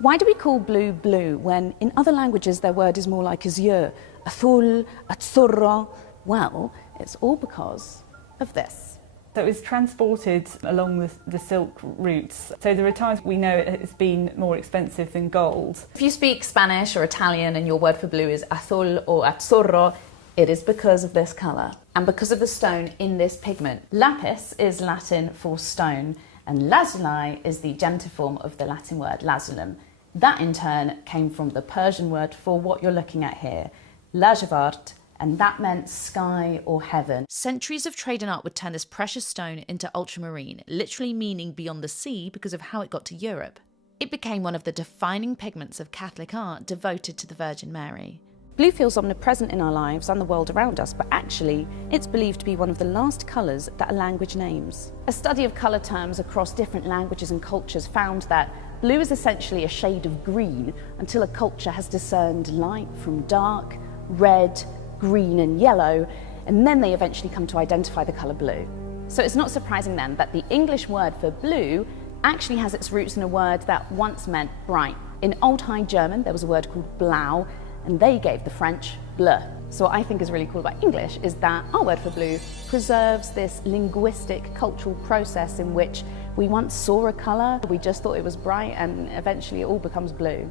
Why do we call blue blue when in other languages their word is more like azure, azul, azzurro? Well, it's all because of this. So it was transported along the Silk routes. So there are times we know it has been more expensive than gold. If you speak Spanish or Italian and your word for blue is azul or azzurro, it is because of this colour and because of the stone in this pigment. Lapis is Latin for stone, and lazuli is the genitive form of the Latin word lazulum. That in turn came from the Persian word for what you're looking at here, lajavard, and that meant sky or heaven. Centuries of trade and art would turn this precious stone into ultramarine, literally meaning beyond the sea because of how it got to Europe. It became one of the defining pigments of Catholic art devoted to the Virgin Mary. Blue feels omnipresent in our lives and the world around us, but actually, it's believed to be one of the last colours that a language names. A study of colour terms across different languages and cultures found that blue is essentially a shade of green until a culture has discerned light from dark, red, green and yellow, and then they eventually come to identify the colour blue. So it's not surprising then that the English word for blue actually has its roots in a word that once meant bright. In Old High German there was a word called blau, and they gave the French bleu. So what I think is really cool about English is that our word for blue preserves this linguistic cultural process in which we once saw a colour, we just thought it was bright, and eventually it all becomes blue.